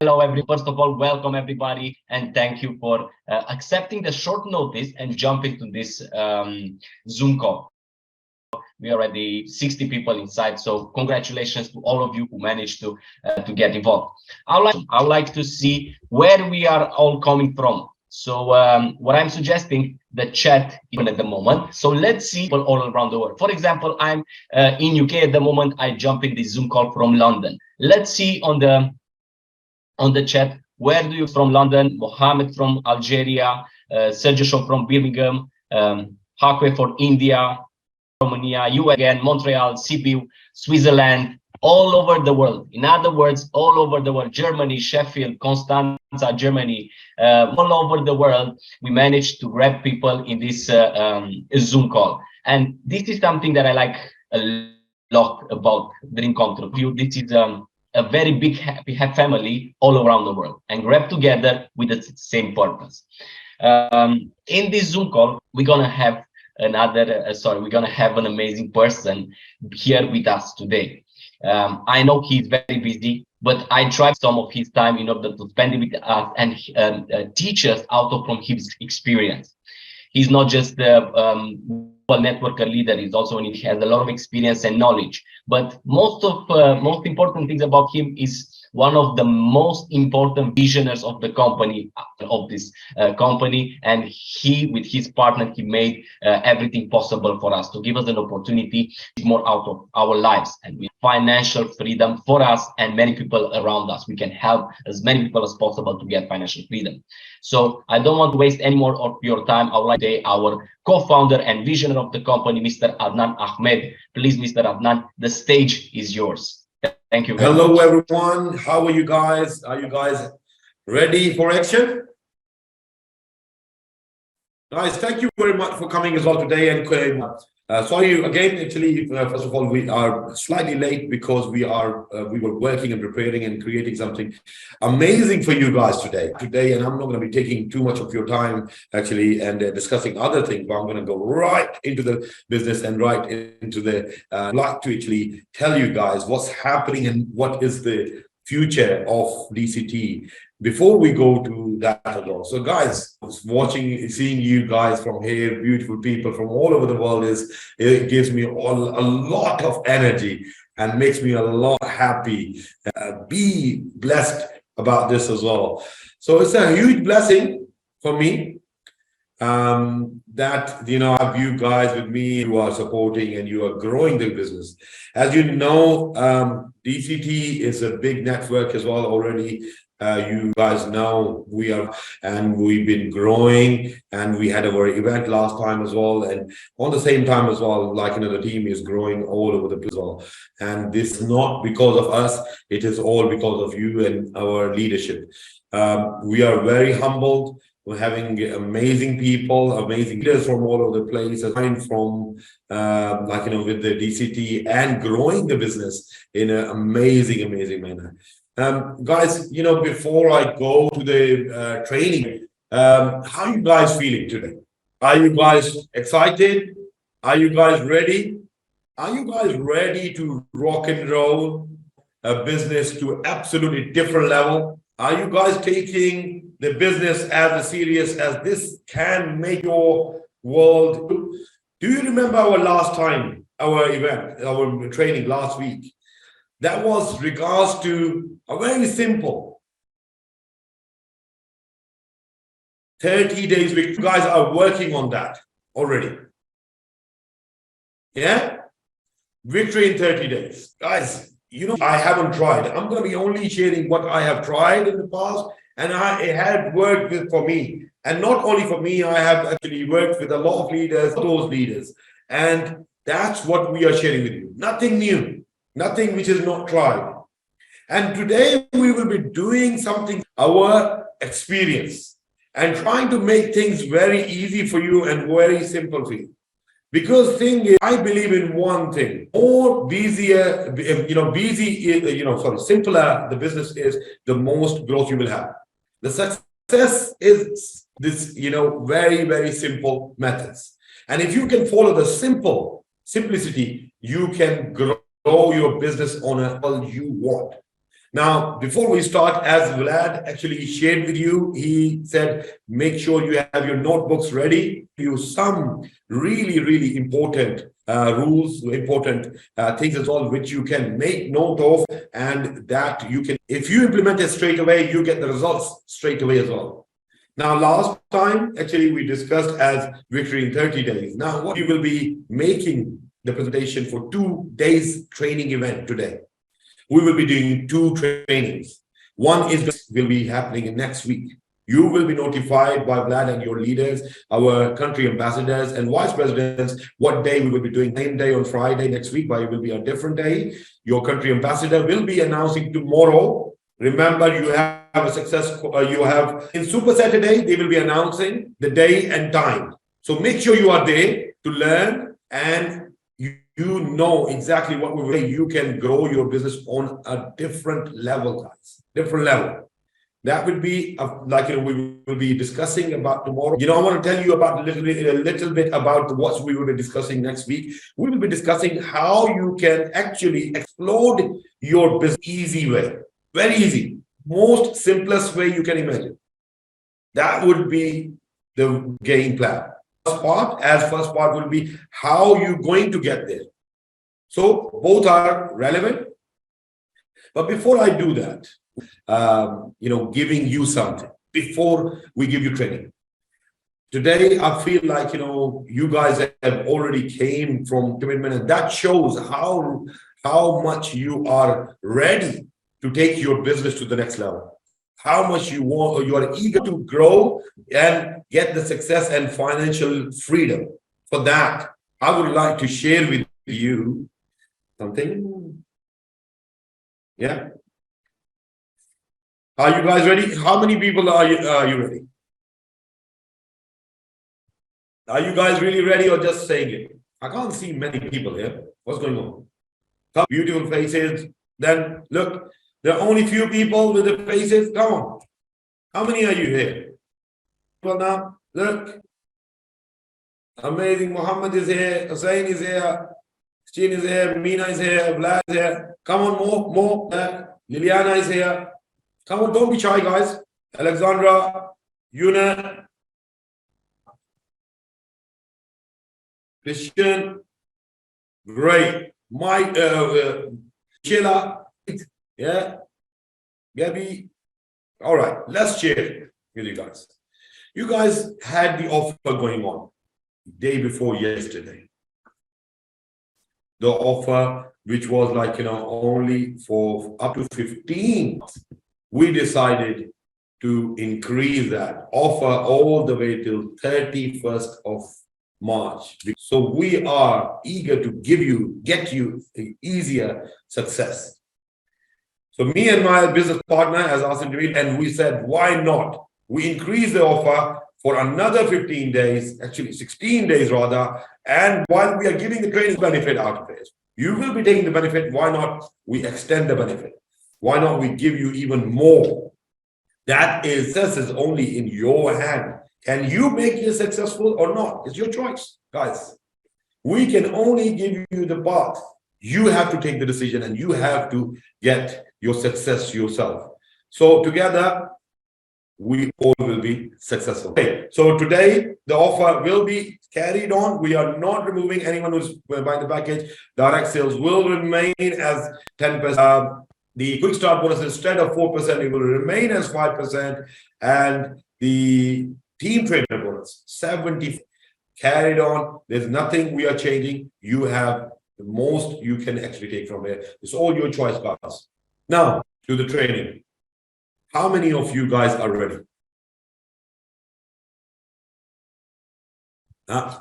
Hello, First of all, welcome everybody, and thank you for accepting the short notice and jumping to this Zoom call. We are already 60 people inside, so congratulations to all of you who managed to get involved. I would like to see where we are all coming from. So what I'm suggesting, the chat even at the moment. So let's see people all around the world. For example, I'm in UK at the moment. I jump in this Zoom call from London. Let's see on the chat, where do you from London? Mohammed from Algeria, Sergio from Birmingham, Hakwe for India, Romania, you again, Montreal, Sibiu, Switzerland, all over the world. In other words, all over the world, Germany, Sheffield, Constanza, Germany, all over the world, we managed to grab people in this Zoom call. And this is something that I like a lot about the encounter. This is a very big happy family all around the world and grab together with the same purpose. In this Zoom call, we're gonna have we're gonna have an amazing person here with us today. I know he's very busy, but I tried some of his time in order to spend it with us and teach us out of from his experience. He's not just the networker leader, he's also, he has a lot of experience and knowledge. But most important things about him is one of the most important visionaries of the company, and he, with his partner, he made everything possible for us to give us an opportunity more out of our lives, and with financial freedom for us and many people around us. We can help as many people as possible to get financial freedom. So I don't want to waste any more of your time. I would like to say our co-founder and visionary of the company, Mr. Adnan Ahmed. Please, Mr. Adnan, the stage is yours. Thank you very Hello, much. everyone. How are you guys? Are you guys ready for action? Guys, thank you very much for coming as well today. And sorry again, actually, first of all, we are slightly late because we were working and preparing and creating something amazing for you guys today. And I'm not going to be taking too much of your time actually and discussing other things, but I'm going to go right into the business and right into the like to actually tell you guys what's happening and what is the future of DCT before we go to that as well. So guys, seeing you guys from here, beautiful people from all over the world, it gives me a lot of energy and makes me a lot happy. Be blessed about this as well. So it's a huge blessing for me that I have you guys with me who are supporting and you are growing the business. As you know, DCT is a big network as well already. You guys know we've been growing, and we had our event last time as well, and on the same time as well, the team is growing all over the place as well. And this is not because of us, it is all because of you and our leadership. We are very humbled. We're having amazing people, amazing leaders from all over the place, from with the DCT and growing the business in an amazing manner. Guys, before I go to the training, how are you guys feeling today? Are you guys excited? Are you guys ready? Are you guys ready to rock and roll a business to absolutely different level? Are you guys taking the business as serious as this can make your world? Do you remember our last time, our event, our training last week? That was regards to a very simple 30 days. You guys are working on that already. Yeah? Victory in 30 days. Guys, I haven't tried. I'm going to be only sharing what I have tried in the past, and it had worked for me. And not only for me, I have actually worked with a lot of leaders, those leaders. And that's what we are sharing with you. Nothing new. Nothing which is not tried. And today we will be doing something, our experience, and trying to make things very easy for you and very simple for you. Because thing is, I believe in one thing: simpler the business is, the most growth you will have. The success is this, very simple methods. And if you can follow the simplicity, you can grow your business on a level you want. Now, before we start, as Vlad actually shared with you, he said, make sure you have your notebooks ready. Use some really important rules, important things as well, which you can make note of, and that you can, if you implement it straight away, you get the results straight away as well. Now, last time, actually, we discussed as victory in 30 days. Now, what we will be making the presentation for 2 days training event today. We will be doing 2 trainings. One will be happening next week. You will be notified by Vlad and your leaders, our country ambassadors and vice presidents, what day we will be doing. Same day on Friday next week, but it will be a different day. Your country ambassador will be announcing tomorrow. Remember, you have a success. You have in Super Saturday, they will be announcing the day and time. So make sure you are there to learn, and you know exactly what we will. You can grow your business on a different level, guys. Different level. That would be like we will be discussing about tomorrow. I want to tell you about a little bit about what we will be discussing next week. We will be discussing how you can actually explode your business easy way. Very easy. Most simplest way you can imagine. That would be the game plan. First part will be how you're going to get there. So both are relevant. But before I do that, giving you something before we give you training. Today, I feel like, you guys have already came from commitment, and that shows how much you are ready to take your business to the next level. How much you want, or you are eager to grow and get the success and financial freedom. For that, I would like to share with you something. Yeah. Are you guys ready? How many people are you ready? Are you guys really ready or just saying it? I can't see many people here. What's going on? Some beautiful faces. Then look, there are only few people with the faces. Come on. How many are you here? Well, now, look. Amazing. Muhammad is here. Hussein is here. Steen is here. Mina is here. Vlad is here. Come on, more. Liliana is here. Come on, don't be shy, guys. Alexandra, Yuna, Christian, great. Mike, Sheila, yeah, Gabby. All right, let's share with you guys. You guys had the offer going on day before yesterday. The offer, which was like, only for up to 15. We decided to increase that offer all the way till 31st of March. So we are eager to get you an easier success. So me and my business partner has asked him to meet, and we said, why not? We increase the offer for another 15 days, actually 16 days rather, and while we are giving the training benefit out of it, you will be taking the benefit. Why not we extend the benefit? Why not we give you even more? That is only in your hand. Can you make it successful or not? It's your choice, guys. We can only give you the path. You have to take the decision, and you have to get your success yourself. So together, we all will be successful. Okay, so today the offer will be carried on. We are not removing anyone who's buying the package. Direct sales will remain as 10%. The quick start bonus, instead of 4%, it will remain as 5%. And the team trainer bonus, 70%, carried on. There's nothing we are changing. You have the most you can actually take from here. It's all your choice, guys. Now, to the training. How many of you guys are ready? I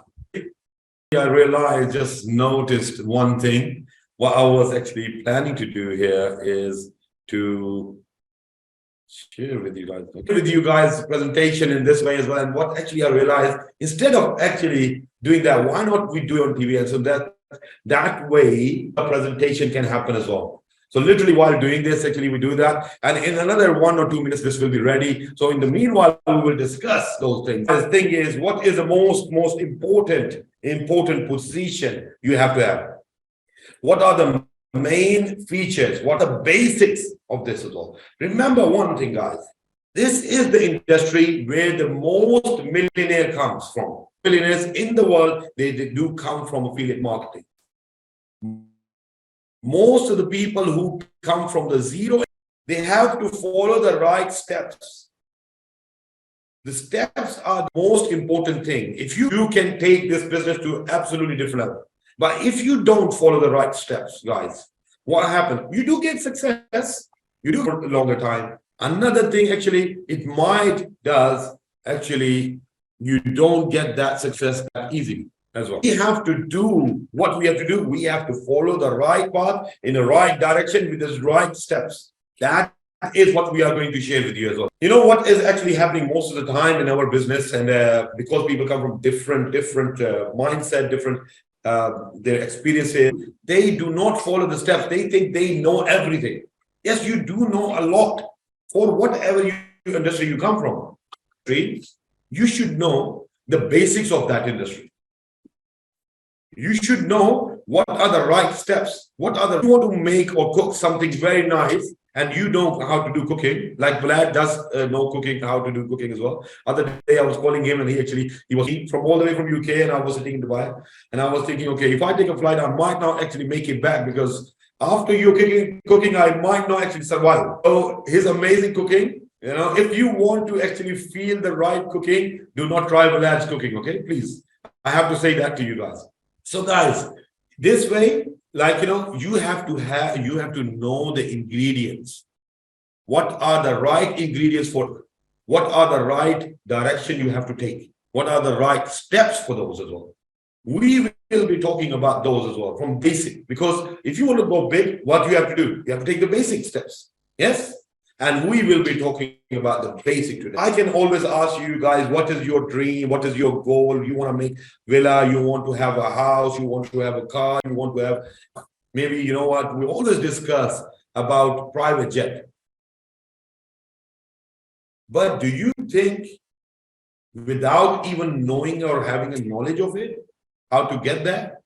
just noticed one thing. What I was actually planning to do here is to share with you guys presentation in this way as well. And what actually I realized, instead of actually doing that, why not we do it on TV? And so that way a presentation can happen as well. So literally while doing this, actually we do that. And in another 1 or 2 minutes, this will be ready. So in the meanwhile, we will discuss those things. The thing is, what is the most important important position you have to have? What are the main features? What are the basics of this as well? Remember one thing, guys. This is the industry where the most millionaire comes from. Millionaires in the world, they do come from affiliate marketing. Most of the people who come from the zero, they have to follow the right steps. The steps are the most important thing. If you can take this business to absolutely different level. But if you don't follow the right steps, guys, what happens? You do get success. You do for a longer time. Another thing, actually, it might does actually, you don't get that success that easily as well. We have to do what we have to do. We have to follow the right path in the right direction with the right steps. That is what we are going to share with you as well. You know what is actually happening most of the time in our business, and because people come from different mindset, different their experiences, they do not follow the steps. They think they know everything. Yes, you do know a lot for whatever industry you come from. You should know the basics of that industry. You should know what are the right steps. What are the, you want to make or cook something very nice and you know how to do cooking, like Vlad does know cooking, how to do cooking as well. Other day I was calling him and he was from all the way from UK and I was sitting in Dubai and I was thinking, okay, if I take a flight, I might not actually make it back because after you're cooking, I might not actually survive. So his amazing cooking, you know, if you want to actually feel the right cooking, do not try Vlad's cooking, okay? Please. I have to say that to you guys. So guys, this way, like, you know, you have to know the ingredients. What are the right ingredients for, what are the right direction you have to take? What are the right steps for those as well? We will be talking about those as well from basic, because if you want to go big, what you have to do? You have to take the basic steps. Yes. And we will be talking about the basic today. I can always ask you guys, what is your dream? What is your goal? You want to make villa, you want to have a house, you want to have a car, you want to have, maybe, you know what, we always discuss about private jet. But do you think without even knowing or having a knowledge of it, how to get there?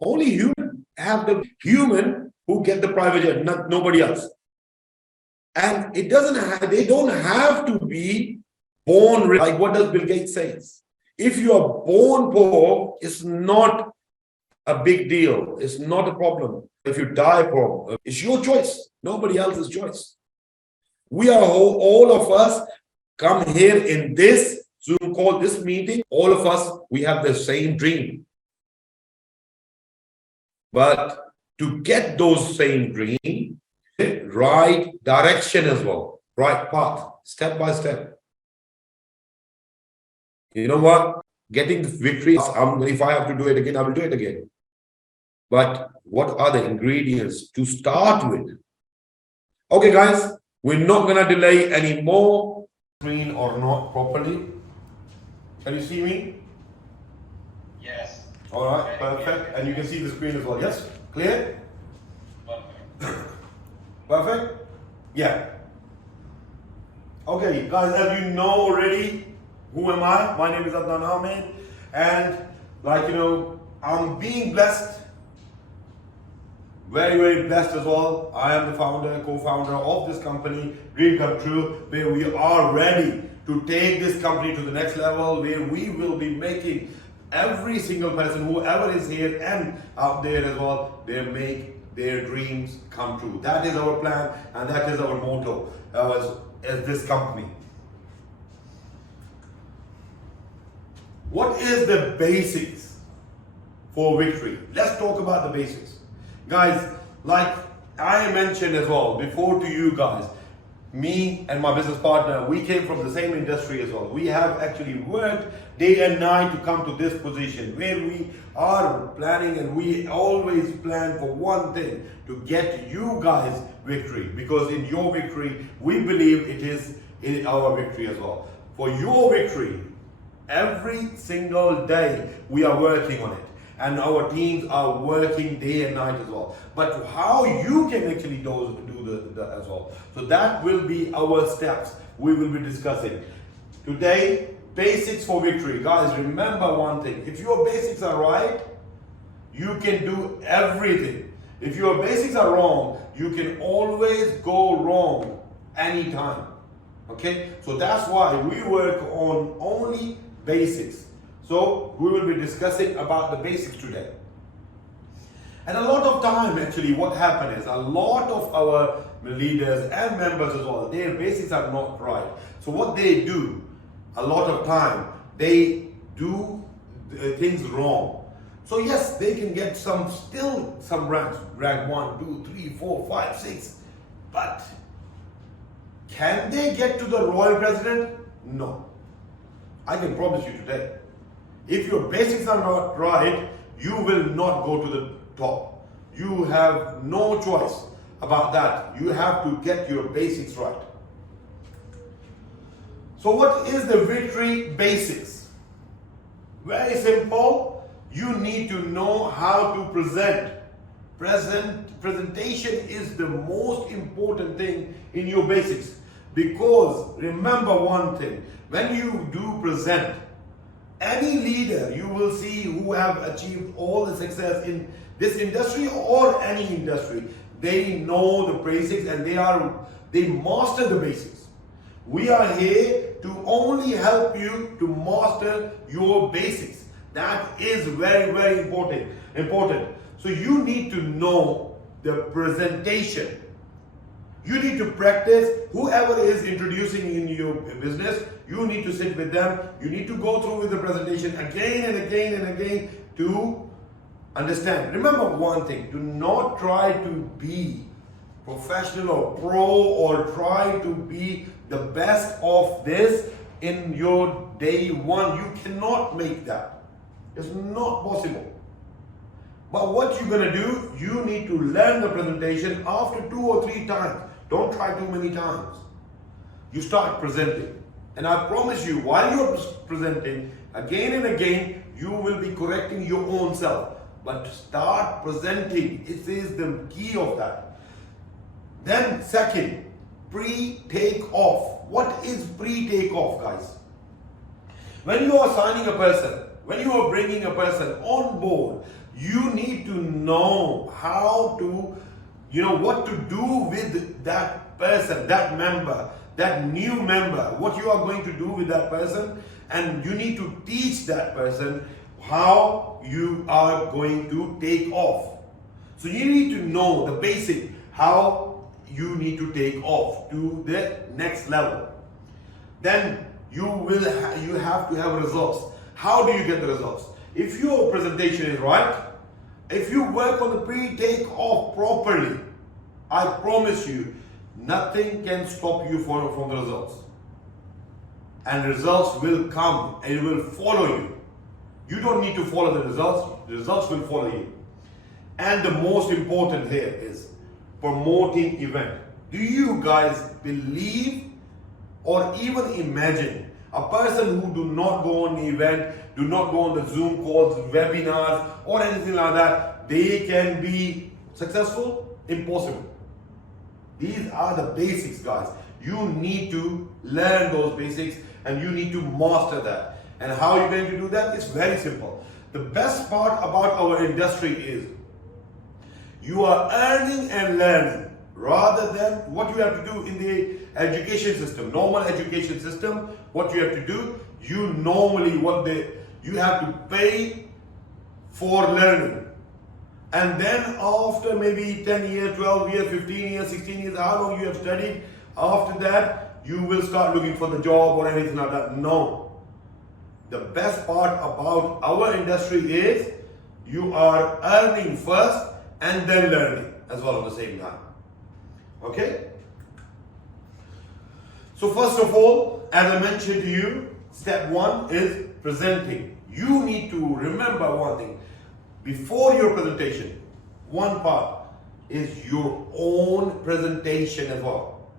Only human have the human who get the private jet, not nobody else. And it doesn't have, they don't have to be born rich. Like what does Bill Gates says? If you are born poor, it's not a big deal. It's not a problem. If you die poor, it's your choice. Nobody else's choice. We are all of us come here in this Zoom call, this meeting. All of us, we have the same dream. But to get those same dreams, right direction as well, right path, step by step. You know what? Getting the victory, if I have to do it again, I will do it again. But what are the ingredients to start with? Okay, guys, we're not going to delay any more. Screen or not properly. Can you see me? Yes. All right, perfect. And you can see the screen as well. Yes? Clear? Perfect? Yeah. Okay, guys, as you know already, who am I? My name is Adnan Ahmed. And like, you know, I'm being blessed. Very, very blessed as well. I am the founder, co-founder of this company, Dream Come True, where we are ready to take this company to the next level, where we will be making every single person, whoever is here and out there as well, they make their dreams come true. That is our plan and that is our motto as this company. What is the basics for victory? Let's talk about the basics. Guys, like I mentioned as well before to you guys, me and my business partner, we came from the same industry as well. We have actually worked day and night to come to this position where we are planning, and we always plan for one thing, to get you guys victory, because in your victory, we believe it is in our victory as well. For your victory, every single day we are working on it. And our teams are working day and night as well. But how you can actually do the as well. So that will be our steps we will be discussing. Today, basics for victory. Guys, remember one thing. If your basics are right, you can do everything. If your basics are wrong, you can always go wrong anytime. Okay? So that's why we work on only basics. So we will be discussing about the basics today. And a lot of time, actually, what happened is a lot of our leaders and members as well, their basics are not right. So what they do, a lot of time, they do things wrong. So yes, they can get still some ranks, rank 1, 2, 3, 4, 5, 6. But can they get to the royal president? No. I can promise you today. If your basics are not right, you will not go to the top. You have no choice about that. You have to get your basics right. So what is the victory basics? Very simple. You need to know how to present. Presentation is the most important thing in your basics. Because remember one thing, when you do present, any leader you will see who have achieved all the success in this industry or any industry, they know the basics and they master the basics. We are here to only help you to master your basics. That is very, very important. So you need to know the presentation. You need to practice. Whoever is introducing in your business, you need to sit with them. You need to go through with the presentation again and again and again to understand. Remember one thing, do not try to be professional or pro or try to be the best of this in your day one. You cannot make that. It's not possible. But what you're going to do, you need to learn the presentation after 2 or 3 times. Don't try too many times. You start presenting. And I promise you, while you're presenting, again and again, you will be correcting your own self. But start presenting. It is the key of that. Then second, pre-take-off. What is pre-take-off, guys? When you are signing a person, when you are bringing a person on board, you need to know how to, what to do with that person, that member, that new member, what you are going to do with that person, and you need to teach that person how you are going to take off. So you need to know the basic, how you need to take off to the next level. Then you have to have results. How do you get the results? If your presentation is right, if you work on the pre-take-off properly, I promise you, nothing can stop you from the results. And results will come and it will follow you. You don't need to follow the results will follow you. And the most important here is promoting event. Do you guys believe or even imagine a person who do not go on the event, do not go on the Zoom calls, webinars, or anything like that, they can be successful? Impossible. These are the basics, guys. You need to learn those basics and you need to master that. And how are you going to do that? It's very simple. The best part about our industry is you are earning and learning rather than what you have to do in the education system, normal education system. What you have to do, you have to pay for learning. And then after maybe 10 years, 12 years, 15 years, 16 years, how long you have studied, after that, you will start looking for the job or anything like that. No. The best part about our industry is you are earning first and then learning as well at the same time. Okay? So first of all, as I mentioned to you, step 1 is presenting. You need to remember one thing. Before your presentation, one part is your own presentation as well.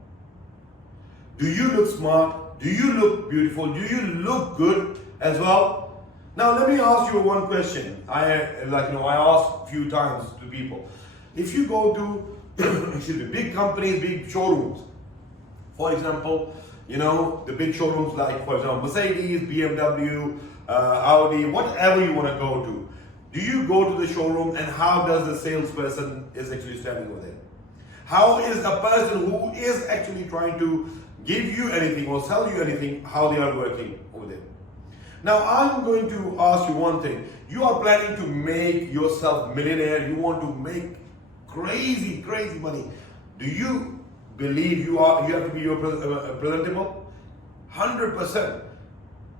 Do you look smart? Do you look beautiful? Do you look good as well? Now let me ask you one question. I ask a few times to people. If you go to big companies, big showrooms, for example, You know, the big showrooms like, for example, Mercedes, BMW, Audi, whatever you want to go to. Do you go to the showroom and how does the salesperson is actually standing over there? How is the person who is actually trying to give you anything or sell you anything, how they are working over there? Now, I'm going to ask you one thing. You are planning to make yourself millionaire. You want to make crazy money. Do you believe you have to be presentable? 100%.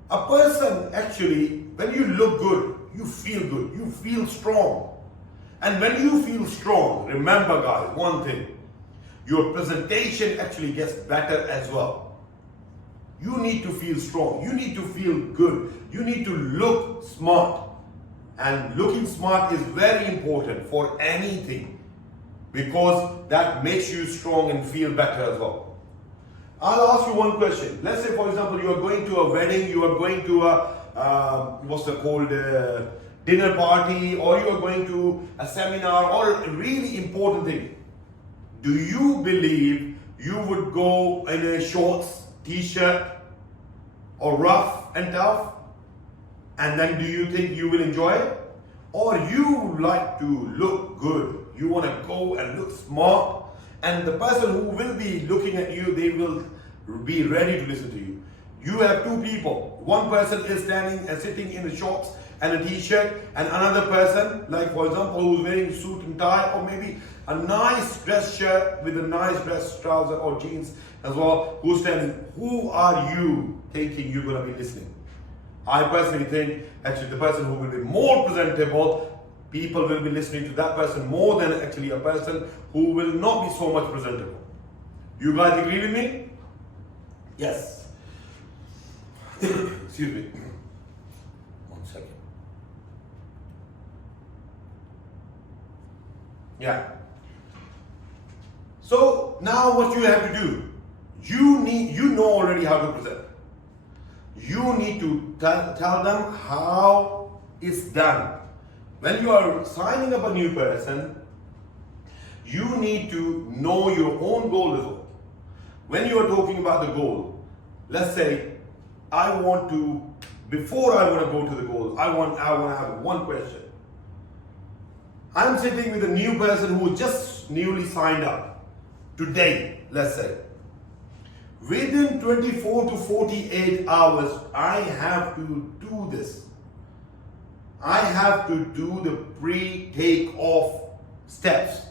A person actually, when you look good, you feel strong. And when you feel strong, remember guys, one thing, your presentation actually gets better as well. You need to feel strong, you need to feel good, you need to look smart. And looking smart is very important for anything because that makes you strong and feel better as well. I'll ask you one question. Let's say, for example, you are going to a wedding, you are going to a dinner party, or you are going to a seminar, or a really important thing. Do you believe you would go in a shorts, t-shirt, or rough and tough? And then do you think you will enjoy it? Or you like to look good? You want to go and look smart, and the person who will be looking at you, they will be ready to listen to you. You have two people. One person is standing and sitting in the shorts and a t-shirt, and another person, like for example, who's wearing suit and tie, or maybe a nice dress shirt with a nice dress trouser or jeans as well, who's standing. Who are you thinking you're going to be listening? I personally think actually the person who will be more presentable, people will be listening to that person more than actually a person who will not be so much presentable. You guys agree with me? Yes. Excuse me. One second. Yeah. So now what you have to do, you know already how to present. You need to tell them how it's done. When you are signing up a new person, you need to know your own goal as well. When you are talking about the goal, let's say, before I want to go to the goal, I want to have one question. I'm sitting with a new person who just newly signed up today, let's say. Within 24 to 48 hours, I have to do this. I have to do the pre-takeoff steps.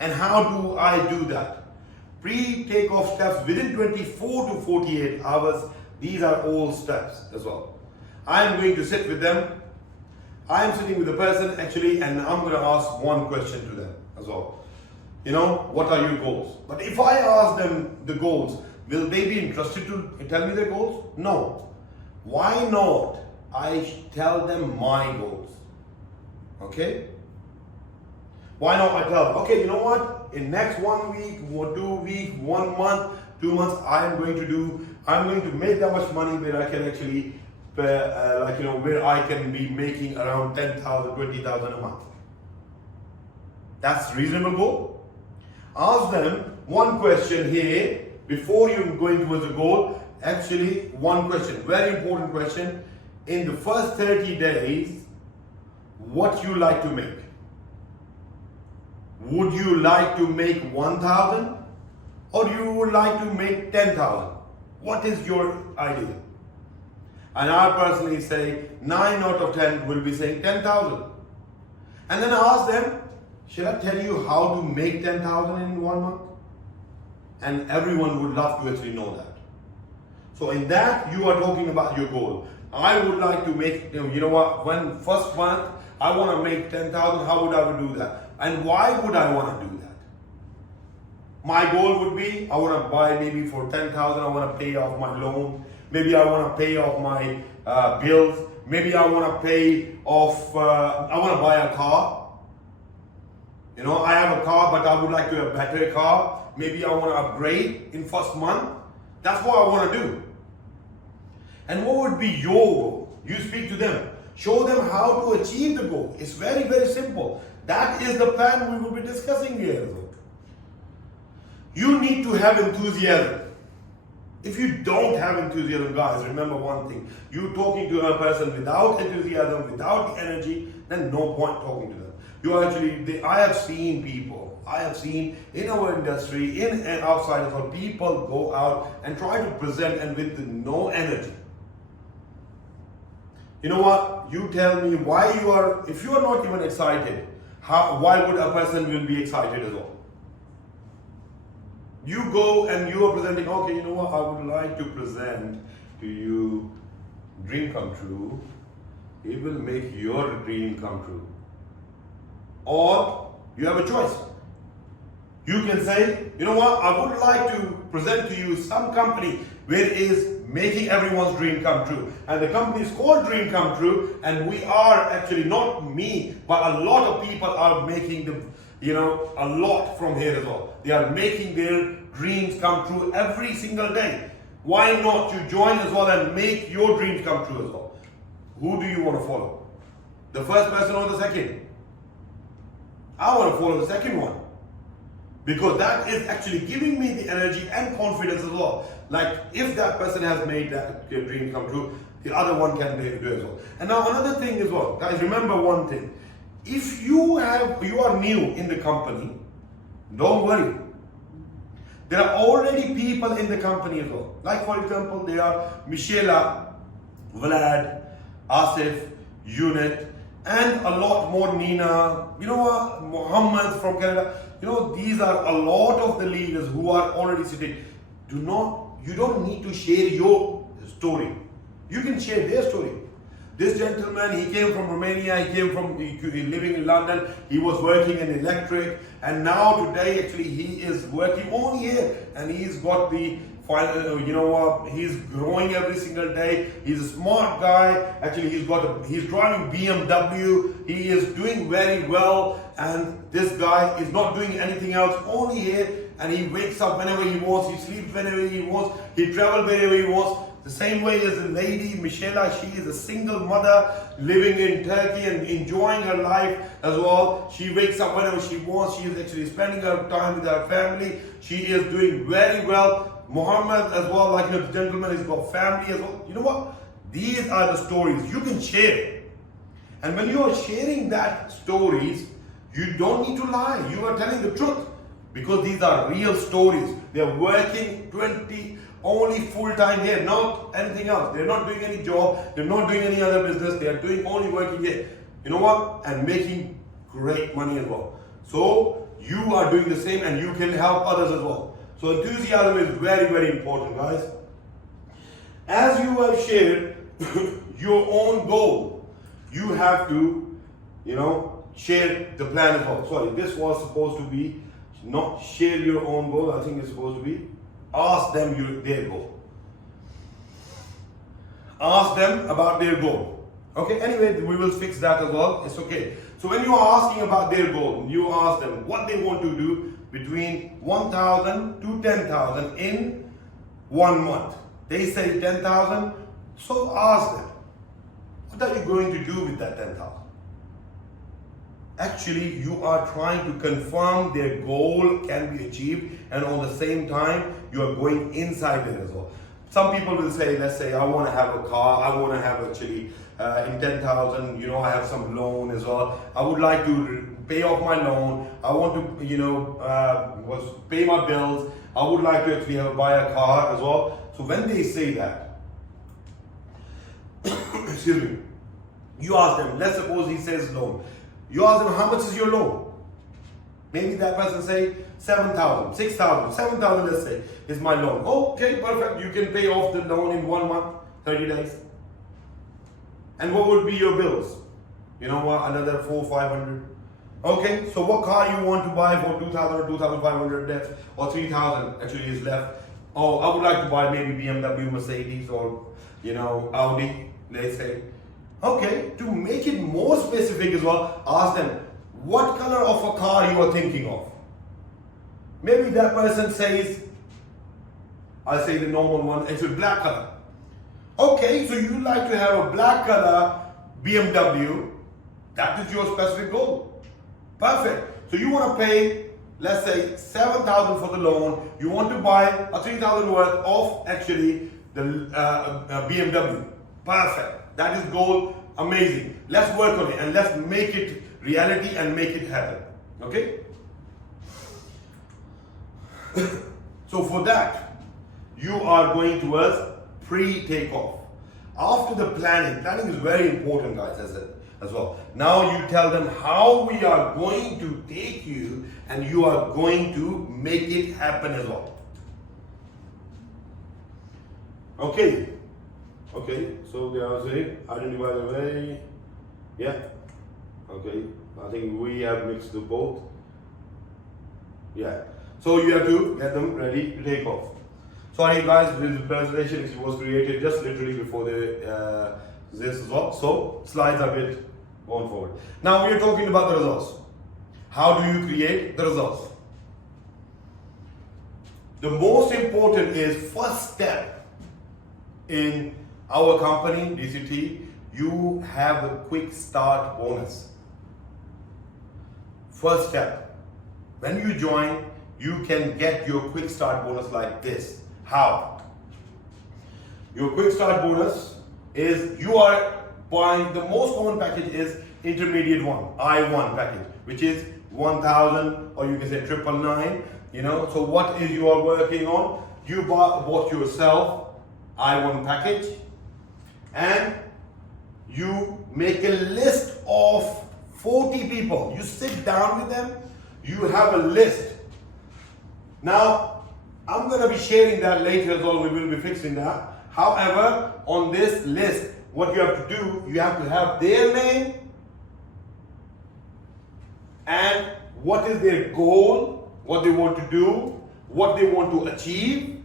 And how do I do that? Pre-takeoff steps within 24 to 48 hours, these are all steps as well. I'm going to sit with them. I'm sitting with the person actually, and I'm going to ask one question to them as well. You know, what are your goals? But if I ask them the goals, will they be interested to tell me their goals? No. Why not? I tell them my goals. Okay? Why not I tell them, okay, you know what? In next 1 week, 2 weeks, 1 month, 2 months, I'm going to make that much money where I can actually, where I can be making around 10,000, 20,000 a month. That's reasonable. Ask them one question here before you're going towards the goal. Actually, one question, very important question. In the first 30 days, what you like to make? Would you like to make 1,000 or you would like to make 10,000? What is your idea? And I personally say 9 out of 10 will be saying 10,000. And then I ask them, should I tell you how to make 10,000 in 1 month? And everyone would love to actually know that. So in that, you are talking about your goal. I would like to make, you know what, when first month, I want to make 10,000, how would I do that? And why would I want to do that? My goal would be, I want to buy maybe for 10,000, I want to pay off my loan. Maybe I want to pay off my bills. Maybe I want to pay off, I want to buy a car. You know, I have a car, but I would like to have a better car. Maybe I want to upgrade in first month. That's what I want to do. And what would be your goal? You speak to them. Show them how to achieve the goal. It's very, very simple. That is the plan we will be discussing here. You need to have enthusiasm. If you don't have enthusiasm, guys, remember one thing. You talking to a person without enthusiasm, without the energy, then no point talking to them. You are actually, I have seen people, I have seen in our industry, in and outside of our people go out and try to present and with no energy. You know what? You tell me why you are, if you are not even excited, why would a person will be excited as well? You go and you are presenting, okay, you know what, I would like to present to you dream come true. It will make your dream come true. Or you have a choice. You can say, you know what, I would like to present to you some company where it is making everyone's dream come true. And the company is called Dream Come True, and we are actually, not me, but a lot of people are making them, a lot from here as well. They are making their dreams come true every single day. Why not you join as well and make your dreams come true as well? Who do you want to follow? The first person or the second? I want to follow the second one. Because that is actually giving me the energy and confidence as well. Like if that person has made that dream come true, the other one can do it as well. And now another thing as well, guys, remember one thing. If you are new in the company, don't worry. There are already people in the company as well. Like for example, there are Michela, Vlad, Asif, Unit, and a lot more, Nina, Muhammad from Canada. These are a lot of the leaders who are already sitting. You don't need to share your story. You can share their story. This gentleman, he came from Romania, he came from living in London, he was working in electric, and now today actually he is working only here, and he's got the he's growing every single day. He's a smart guy. Actually, he's driving BMW. He is doing very well, and this guy is not doing anything else, only here, and he wakes up whenever he wants, he sleeps whenever he wants, he travels wherever he wants. The same way as the lady, Michela, she is a single mother living in Turkey and enjoying her life as well. She wakes up whenever she wants. She is actually spending her time with her family. She is doing very well. Muhammad as well, the gentleman, has got family as well. You know what? These are the stories you can share. And when you are sharing that stories, you don't need to lie. You are telling the truth. Because these are real stories. They are working only full-time here, not anything else. They're not doing any job, they're not doing any other business, they are doing only working here. You know what? And making great money as well. So you are doing the same and you can help others as well. So enthusiasm is very, very important, guys. As you have shared your own goal, you have to, share the plan as well. Sorry, this was supposed to be not share your own goal. I think it's supposed to be ask them their goal. Ask them about their goal. Okay, anyway, we will fix that as well. It's okay. So when you are asking about their goal, you ask them what they want to do between 1,000 to 10,000 in 1 month. They say 10,000, so ask them, what are you going to do with that 10,000? Actually, you are trying to confirm their goal can be achieved, and on the same time, you are going inside it as well. Some people will say, let's say, I want to have a car, I want to have actually in 10,000, I have some loan as well. I would like to pay off my loan. I want to, pay my bills. I would like to actually buy a car as well. So when they say that, excuse me, you ask them, let's suppose he says loan. You ask them, how much is your loan? Maybe that person say 7,000, 6,000, 7,000, let's say, is my loan. Okay, perfect. You can pay off the loan in 1 month, 30 days. And what would be your bills? Another 400, 500. Okay, so what car you want to buy for 2,000 or 2,500 left, or 3,000 actually is left? Oh, I would like to buy maybe BMW, Mercedes, or Audi, let's say. Okay, to make it more specific as well, ask them, what color of a car you are thinking of? Maybe that person says, I'll say the normal one, it's a black color. Okay, so you like to have a black color BMW, that is your specific goal. Perfect. So you want to pay let's say 7,000 for the loan, you want to buy a 3,000 worth of actually the BMW. Perfect. That is goal. Amazing. Let's work on it and let's make it reality and make it happen. Okay? So for that, you are going towards pre-takeoff. After the planning is very important, guys, as well. Now you tell them how we are going to take you and you are going to make it happen as well. Okay, so they are saying, identify the way, yeah, okay, I think we have mixed the both, yeah, so you have to get them ready to take off. Sorry guys, this presentation was created just literally before this as well, so slides are a bit going forward. Now we are talking about the results. How do you create the results? The most important is first step in our company, DCT, you have a quick start bonus. First step, when you join, you can get your quick start bonus like this. How? Your quick start bonus is you are buying, the most common package is intermediate one, I1 package, which is 1,000 or you can say 999, you know. So what is you are working on? You bought yourself I1 package and you make a list of 40 people. You sit down with them, you have a list. Now, I'm going to be sharing that later as well, we will be fixing that. However, on this list, what you have to do, you have to have their name and what is their goal, what they want to do, what they want to achieve.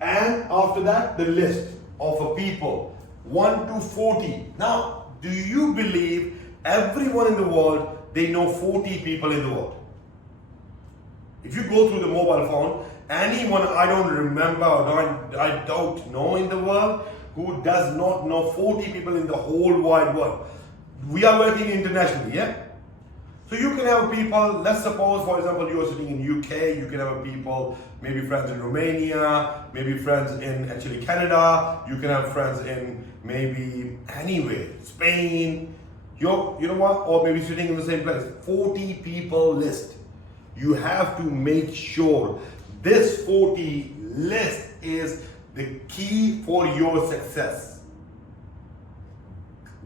And after that, the list of a people, 1 to 40. Now, do you believe everyone in the world, they know 40 people in the world? If you go through the mobile phone, anyone I don't remember or I don't know in the world who does not know 40 people in the whole wide world. We are working internationally, yeah? So you can have people, let's suppose, for example, you are sitting in UK, you can have people, maybe friends in Romania, maybe friends in actually Canada, you can have friends in maybe anywhere, Spain, you know what, or maybe sitting in the same place. 40 people list. You have to make sure this 40 list is the key for your success.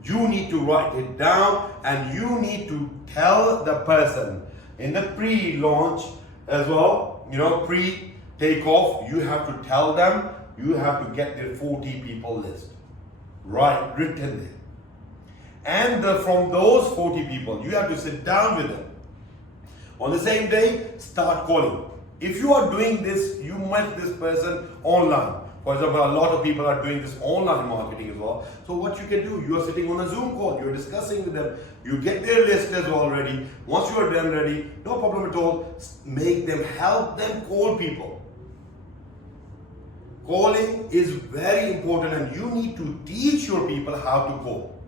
You need to write it down and you need to tell the person in the pre-launch as well, you know, pre-takeoff, you have to tell them, you have to get their 40 people list, right, written there. And from those 40 people, you have to sit down with them. On the same day, start calling. If you are doing this, you met this person online. For example, a lot of people are doing this online marketing as well. So what you can do, you are sitting on a Zoom call, you're discussing with them, you get their list as well ready. Once you are done ready, no problem at all, make them, help them call people. Calling is very important and you need to teach your people how to call.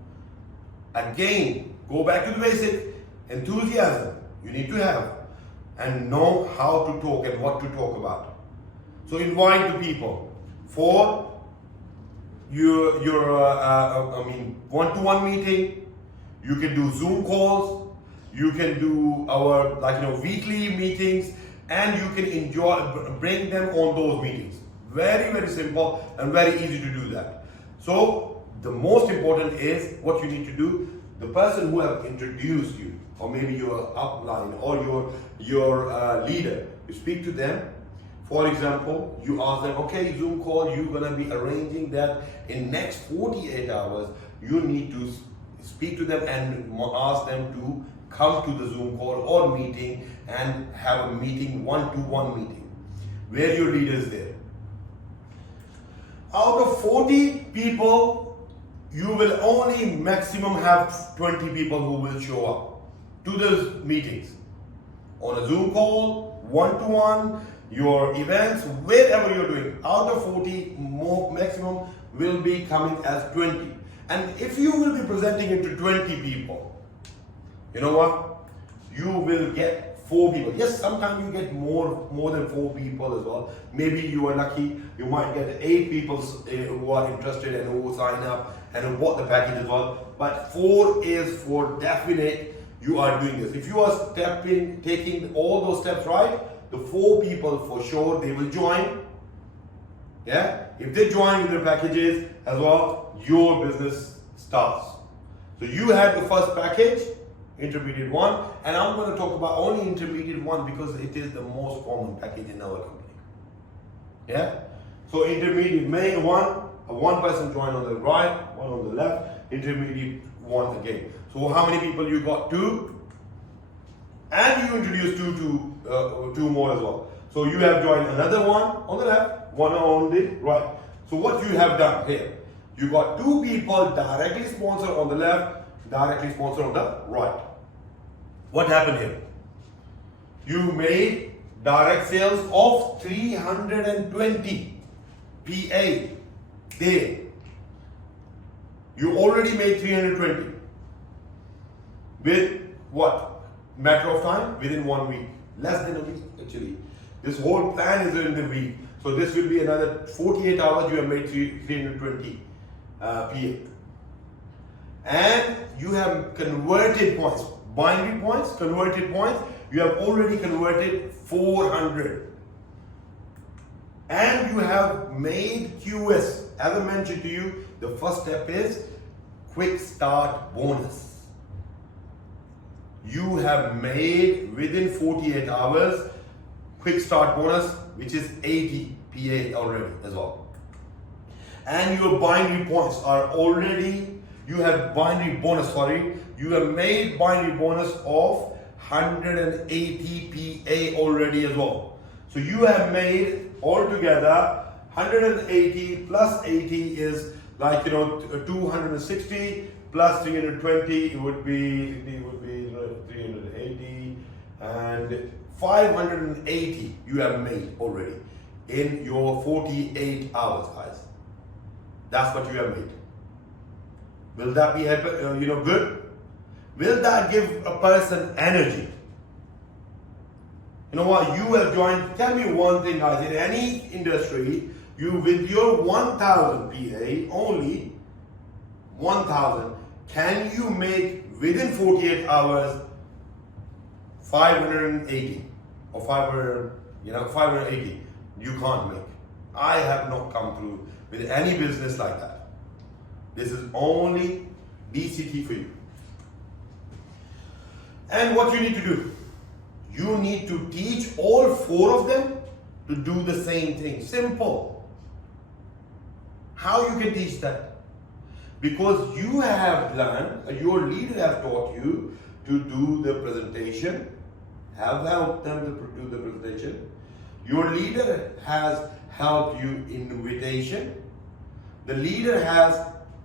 Again, go back to the basic, enthusiasm you need to have and know how to talk and what to talk about. So invite the people for your one-to-one meeting. You can do Zoom calls, you can do our weekly meetings, and you can bring them on those meetings. Very, very simple and very easy to do that. So the most important is what you need to do. The person who have introduced you, or maybe your upline or your leader, you speak to them. For example, you ask them, okay, Zoom call, you're gonna be arranging that in next 48 hours. You need to speak to them and ask them to come to the Zoom call or meeting and have a meeting, one-to-one meeting, where your leader is there. Out of 40 people, you will only maximum have 20 people who will show up to those meetings. On a Zoom call, one-to-one, your events, wherever you're doing, out of 40, maximum will be coming as 20. And if you will be presenting it to 20 people, you know what? You will get 4 people. Yes, sometimes you get more than 4 people as well. Maybe you are lucky, you might get 8 people who are interested and who sign up and who bought the package as well. But 4 is for definite you are doing this. If you are taking all those steps right, the 4 people for sure they will join. Yeah, if they join with their packages as well, your business starts. So you had the first package, intermediate 1, and I'm going to talk about only intermediate 1 because it is the most common package in our company. Yeah, so intermediate 1 person joined on the right, 1 on the left, intermediate 1 again. So how many people you got? 2, and you introduced 2 more as well. So you have joined another 1 on the left, 1 on the right. So what you have done here, you got 2 people directly sponsored on the left, directly sponsored on the right. What happened here? You made direct sales of 320 PA day. You already made 320 with what? Matter of time? Within 1 week. Less than a week actually. This whole plan is in the week. So this will be another 48 hours you have made 320 PA. And you have converted points, binary points, converted points. You have already converted 400. And you have made QS. As I mentioned to you, the first step is quick start bonus. You have made within 48 hours quick start bonus, which is 80 PA already as well. And your binary points are already, you have binary bonus, you have made binary bonus of 180 PA already as well. So you have made altogether 180 plus 80 is like 260 plus 320 it would be 380 and 580 you have made already in your 48 hours, guys. That's what you have made. Will that be good? Will that give a person energy? You know what? You have joined. Tell me one thing, guys. In any industry, you with your 1,000 PA only 1,000, can you make within 48 hours 580 or 580? You can't make. I have not come through with any business like that. This is only DCT for you. And what you need to do, you need to teach all 4 of them to do the same thing. Simple. How you can teach that? Because you have learned, your leader has taught you to do the presentation, have helped them to do the presentation. Your leader has helped you in invitation. The leader has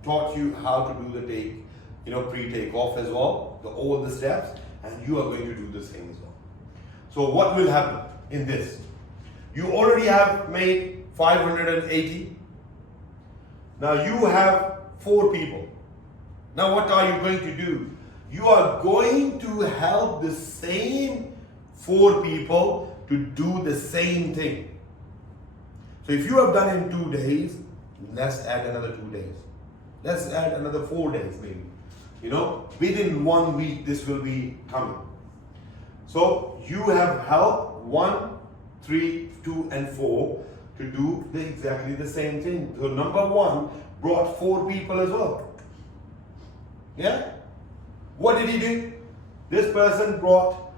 taught you how to do the pre-take off as well, all the steps, and you are going to do the same as well. So what will happen in this? You already have made 580. Now you have 4 people. Now what are you going to do? You are going to help the same 4 people to do the same thing. So if you have done in 2 days, let's add another 2 days. Let's add another 4 days maybe. Within 1 week this will be coming. So you have helped 1, 3, 2 and 4 to do exactly the same thing. So number 1 brought 4 people as well. Yeah? What did he do? This person brought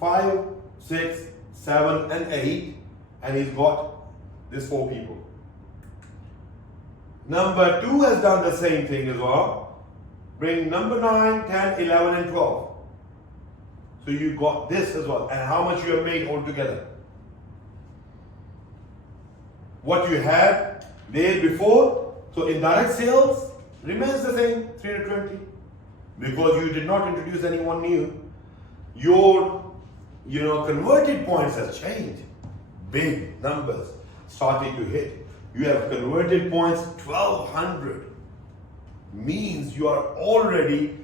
5, 6, 7 and 8 and he's got these 4 people. Number 2 has done the same thing as well. Bring number 9, 10, 11 and 12. So you got this as well. And how much you have made altogether? What you had there before, so indirect sales remains the same, 320. Because you did not introduce anyone new. Your converted points has changed. Big numbers starting to hit. You have converted points 1,200. Means you are already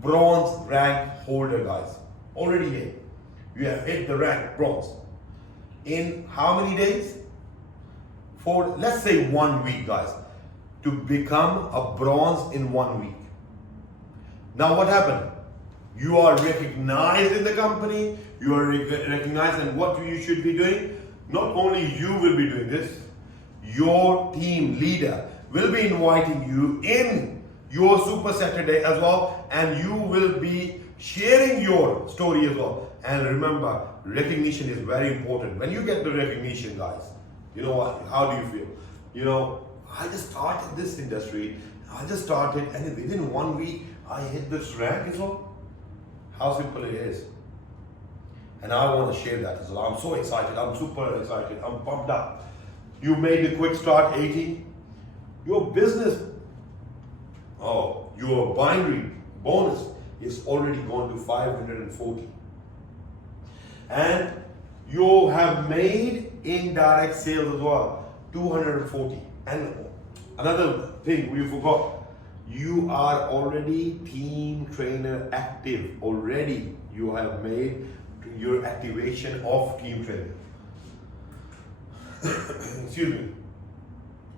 bronze rank holder, guys. Already here. you have hit the rank bronze. In how many days? For let's say 1 week, guys, to become a bronze in 1 week. Now what happened? You are recognized in the company, you are recognized in what you should be doing. Not only you will be doing this, your team leader will be inviting you in your Super Saturday as well, and you will be sharing your story as well. And remember, recognition is very important. When you get the recognition, guys, you know what? How do you feel? You know, I just started this industry. And within 1 week, I hit this rank as well. How simple it is. And I want to share that as well. I'm so excited. I'm super excited. I'm pumped up. You made the quick start 80. Your business, your binary bonus is already gone to 540. And you have made indirect sales as well, 240. And another thing we forgot, you are already team trainer active. Already you have made your activation of team trainer. Excuse me.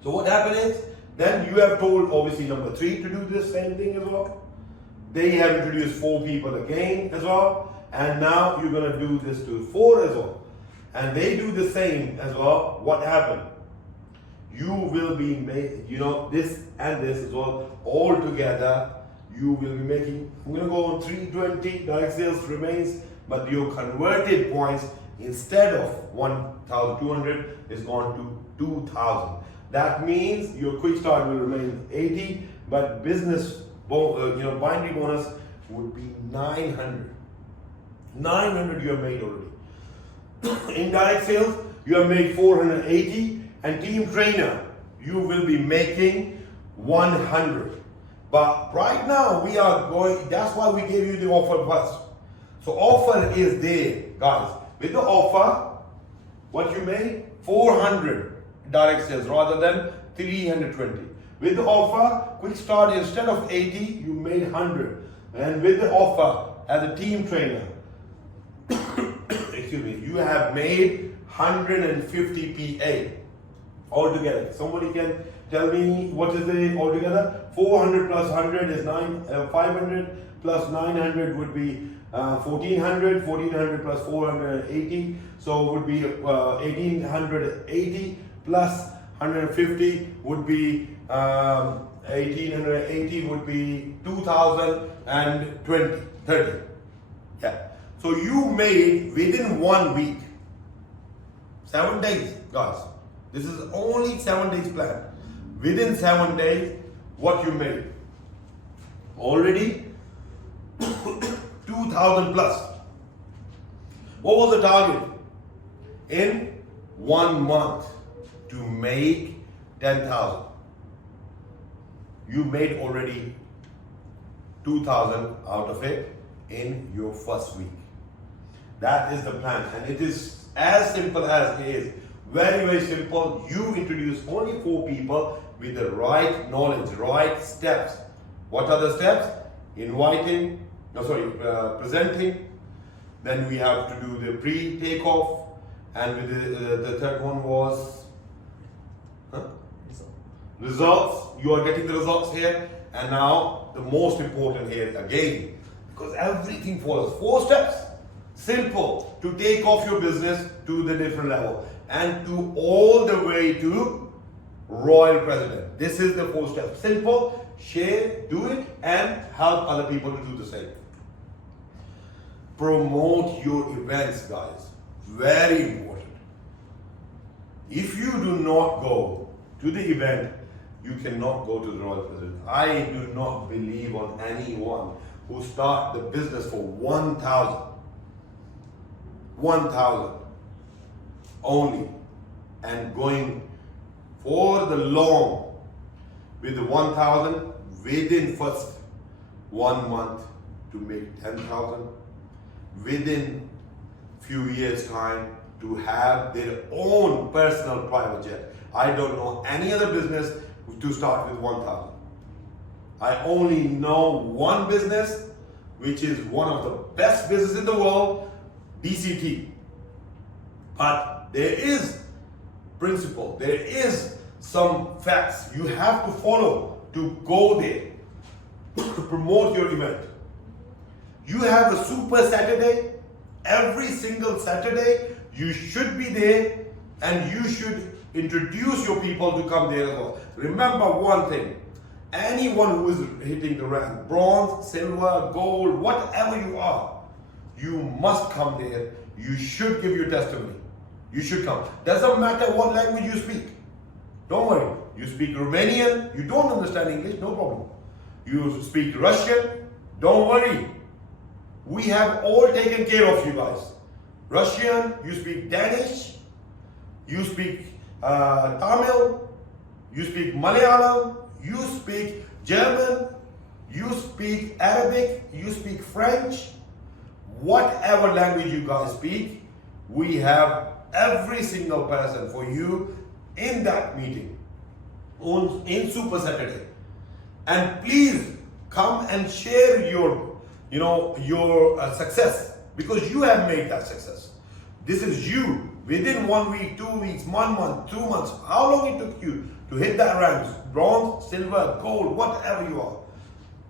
So what happened is, then you have told obviously number 3 to do this same thing as well. They have introduced 4 people again as well. And now you're going to do this to 4 as well. And they do the same as well. What happened? You will be made, this and this as well, all together. You will be making, I'm going to go on 320, direct sales remains, but your converted points instead of 1,200 is gone to 2,000. That means your quick start will remain 80, but business, binary bonus would be 900. 900 you have made already. Indirect sales, you have made 480, and team trainer, you will be making 100. But right now we are going, that's why we gave you the offer first. So offer is there, guys. With the offer, what you made? 400 direct sales rather than 320. With the offer, quick start, instead of 80, you made 100. And with the offer as a team trainer, excuse me, you have made 150 PA altogether. Somebody can tell me what is the altogether? 400 plus 100 is 500 plus 900 would be 1400. 1400 plus 480, so it would be 1880 plus 150 would be 1880 would be 2020 30. Yeah. So you made within 1 week, 7 days, guys. This is only 7 days plan. Within 7 days, what you made? Already 2,000 plus. What was the target? In 1 month to make 10,000. You made already 2,000 out of it in your first week. That is the plan, and it is as simple as it is. Very, very simple. You introduce only 4 people with the right knowledge, right steps. What are the steps? Presenting. Then we have to do the pre-takeoff, and with the third one was results. You are getting the results here, and now the most important here again, because everything follows 4 steps. Simple to take off your business to the different level and to all the way to Royal President. This is the 4 steps. Simple, share, do it, and help other people to do the same. Promote your events, guys. Very important. If you do not go to the event, you cannot go to the Royal President. I do not believe on anyone who start the business for 1,000 only and going for the long with the 1,000 within first 1 month to make 10,000, within few years time to have their own personal private jet. I don't know any other business to start with 1,000. I only know one business which is one of the best businesses in the world, DCT. But there is principle, there is some facts you have to follow to go there, to promote your event. You have a Super Saturday. Every single Saturday, you should be there and you should introduce your people to come there as well. Remember one thing, anyone who is hitting the rank, bronze, silver, gold, whatever you are, you must come there. You should give your testimony. You should come. Doesn't matter what language you speak. Don't worry. You speak Romanian, you don't understand English, no problem. You speak Russian, don't worry. We have all taken care of you guys. Russian, you speak Danish, you speak Tamil, you speak Malayalam, you speak German, you speak Arabic, you speak French, whatever language you guys speak, we have every single person for you in that meeting in Super Saturday. And please come and share your success, because you have made that success. This is you within 1 week, 2 weeks, 1 month, 2 months, how long it took you to hit that ranks, bronze, silver, gold, whatever you are.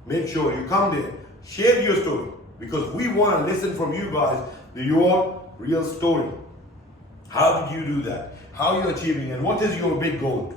Make sure you come there, share your story, because we want to listen from you guys, your real story. How did you do that? How are you achieving, and what is your big goal?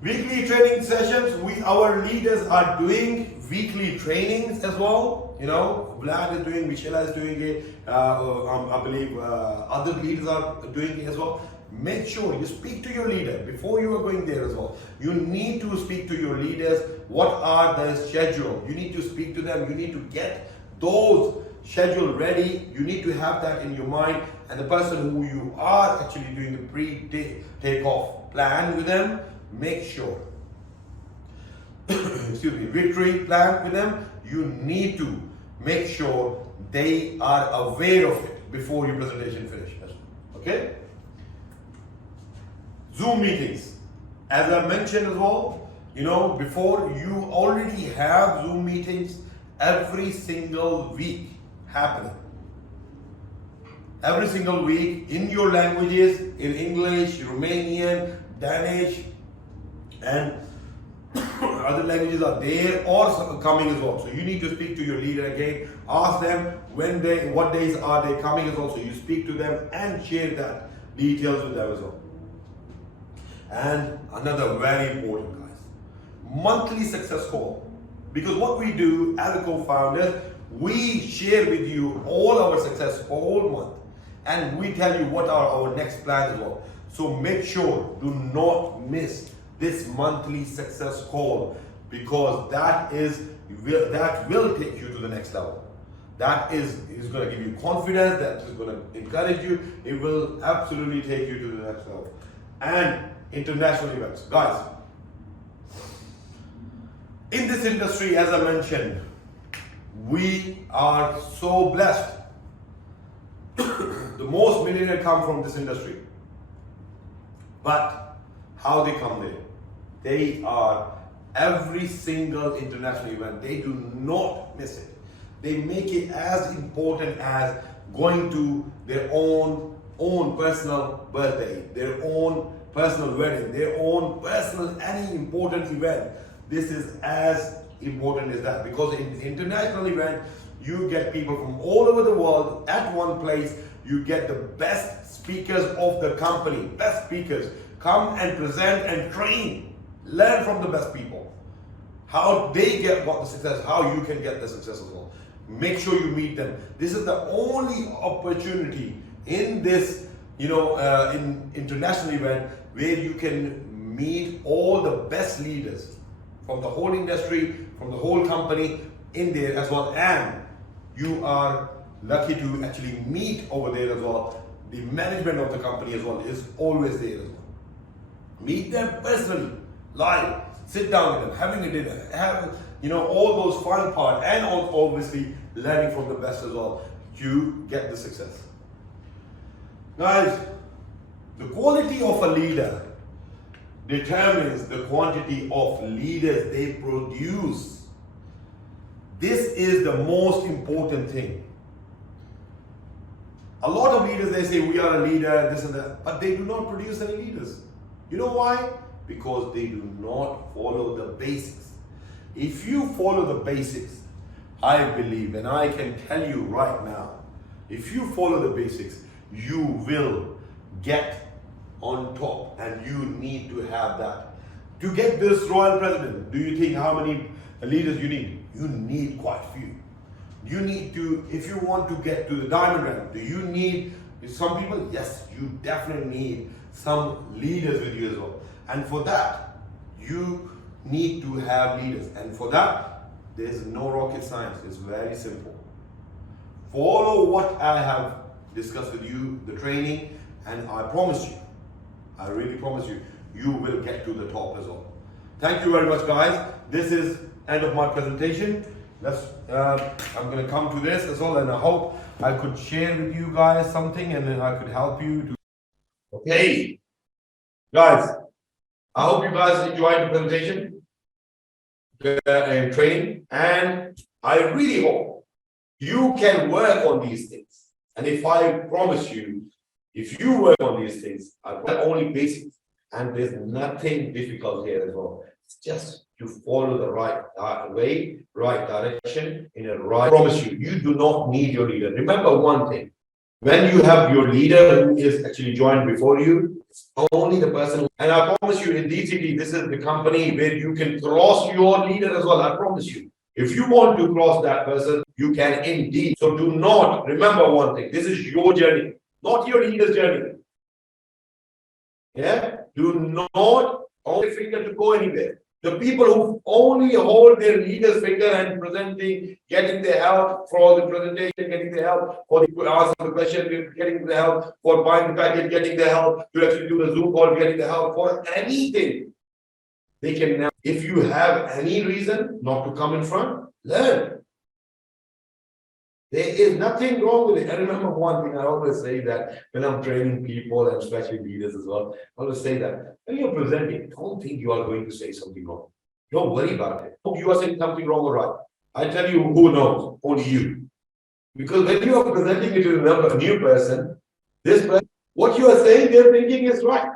Weekly training sessions, our leaders are doing weekly trainings as well. You know, Vlad is doing, Michela is doing it, I believe other leaders are doing it as well. Make sure you speak to your leader before you are going there as well. You need to speak to your leaders. What are the schedule? You need to speak to them. You need to get those schedule ready. You need to have that in your mind. And the person who you are actually doing the pre-takeoff plan with them, make sure, victory plan with them, you need to make sure they are aware of it before your presentation finishes. Okay? Zoom meetings. As I mentioned as well, before, you already have Zoom meetings every single week happening. Every single week in your languages, in English, Romanian, Danish, and other languages are there or coming as well. So you need to speak to your leader again. Ask them what days are they coming as well. So you speak to them and share that details with them as well. And another very important, guys, monthly success call. Because what we do as a co-founder, we share with you all our success all month. And we tell you what are our next plans as well. So make sure, do not miss this monthly success call, because that will take you to the next level. That is going to give you confidence, that is going to encourage you. It will absolutely take you to the next level. And international events. Guys, in this industry, as I mentioned, we are so blessed. The most millionaires come from this industry. But how they come there? They are every single international event. They do not miss it. They make it as important as going to their own personal birthday, their own personal wedding, their own personal any important event. This is as important as that, because in the international event, you get people from all over the world at one place. You get the best speakers of the company, best speakers. Come and present and train. Learn from the best people. How they got the success, how you can get the success as well. Make sure you meet them. This is the only opportunity in this, in international event where you can meet all the best leaders from the whole industry, from the whole company in there as well. And you are lucky to actually meet over there as well. The management of the company as well is always there as well. Meet them personally, live, sit down with them, having a dinner, have all those fun part, and obviously learning from the best as well to get the success. Guys, the quality of a leader determines the quantity of leaders they produce. This is the most important thing. A lot of leaders, they say we are a leader, this and that, but they do not produce any leaders. You know why? Because they do not follow the basics. If you follow the basics, I believe, and I can tell you right now, if you follow the basics, you will get on top, and you need to have that. To get this royal president, do you think how many leaders you need? You need quite a few. You need to, if you want to get to the diamond rank, do you need some people? Yes, you definitely need some leaders with you as well. And for that, you need to have leaders. And for that, there's no rocket science. It's very simple. Follow what I have discussed with you, the training, and I promise you, I really promise you, you will get to the top as well. Thank you very much, guys. This is end of my presentation. I'm going to come to this as well, and I hope I could share with you guys something, and then I could help you to. Okay, guys, I hope you guys enjoyed the presentation and training, and I really hope you can work on these things. And if I promise you, if you work on these things, I only basics, and there's nothing difficult here as well. It's just to follow the right way, right direction, in a right. I promise you, you do not need your leader. Remember one thing: when you have your leader who is actually joined before you, it's only the person. And I promise you, in DCT, this is the company where you can cross your leader as well. I promise you. If you want to cross that person, you can indeed. So do not, remember one thing: this is your journey, not your leader's journey. Yeah? Do not only finger to go anywhere. The people who only hold their leader's finger and presenting, getting the help for the presentation, getting the help for the answer the question, getting the help for buying the package, getting the help to actually do the Zoom call, getting the help for anything. They can now, if you have any reason not to come in front, learn. There is nothing wrong with it. And remember one thing, I always say that when I'm training people and especially leaders as well, I always say that when you're presenting, don't think you are going to say something wrong. Don't worry about it. Hope you are saying something wrong or right. I tell you, who knows? Only you. Because when you are presenting it to a new person, this person, what you are saying, they're thinking is right.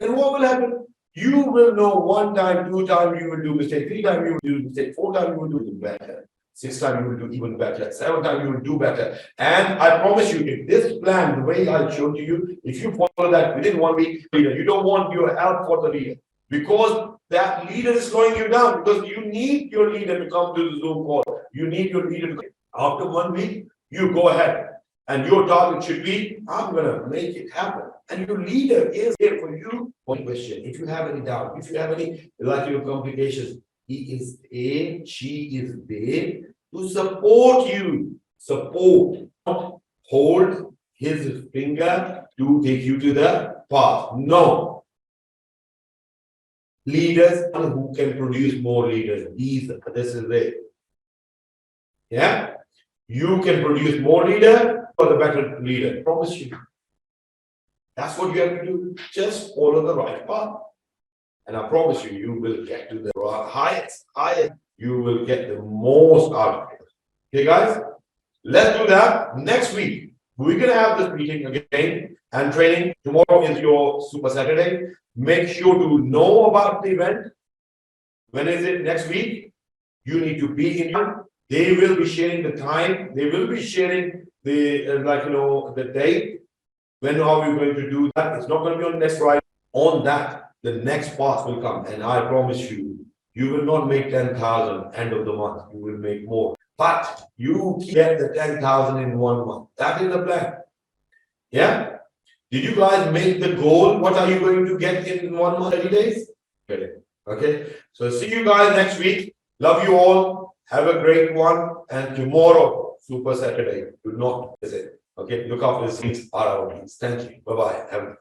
And what will happen? You will know 1 time, 2 times you will do mistake, 3 times you will do mistake, 4 times you will do better. 6 times you will do even better, 7 times you will do better. And I promise you, if this plan, the way I showed to you, if you follow that within 1 week, you don't want your help for the leader, because that leader is slowing you down, because you need your leader to come to the Zoom call. You need your leader to come. After 1 week, you go ahead. And your target should be, I'm going to make it happen. And your leader is here for you. One question: if you have any doubt, if you have any complications, he is there, she is there to support you. Support, not hold his finger to take you to the path. No. Leaders who can produce more leaders. This is it. Yeah? You can produce more leader or the better leader. I promise you. That's what you have to do. Just follow the right path. And I promise you, you will get to the highest. You will get the most out of it. Okay, guys? Let's do that. Next week, we're going to have this meeting again and training. Tomorrow is your Super Saturday. Make sure to know about the event. When is it? Next week. You need to be in here. They will be sharing the time. They will be sharing the, the date. When are we going to do that? It's not going to be on next Friday. On that, the next part will come. And I promise you, you will not make 10,000 end of the month. You will make more. But you get the 10,000 in 1 month. That is the plan. Yeah? Did you guys make the goal? What are you going to get in 1 month, 30 days? Okay. So see you guys next week. Love you all. Have a great one. And tomorrow, Super Saturday. Do not miss it. Okay. Look after the seats. Thank you. Bye-bye.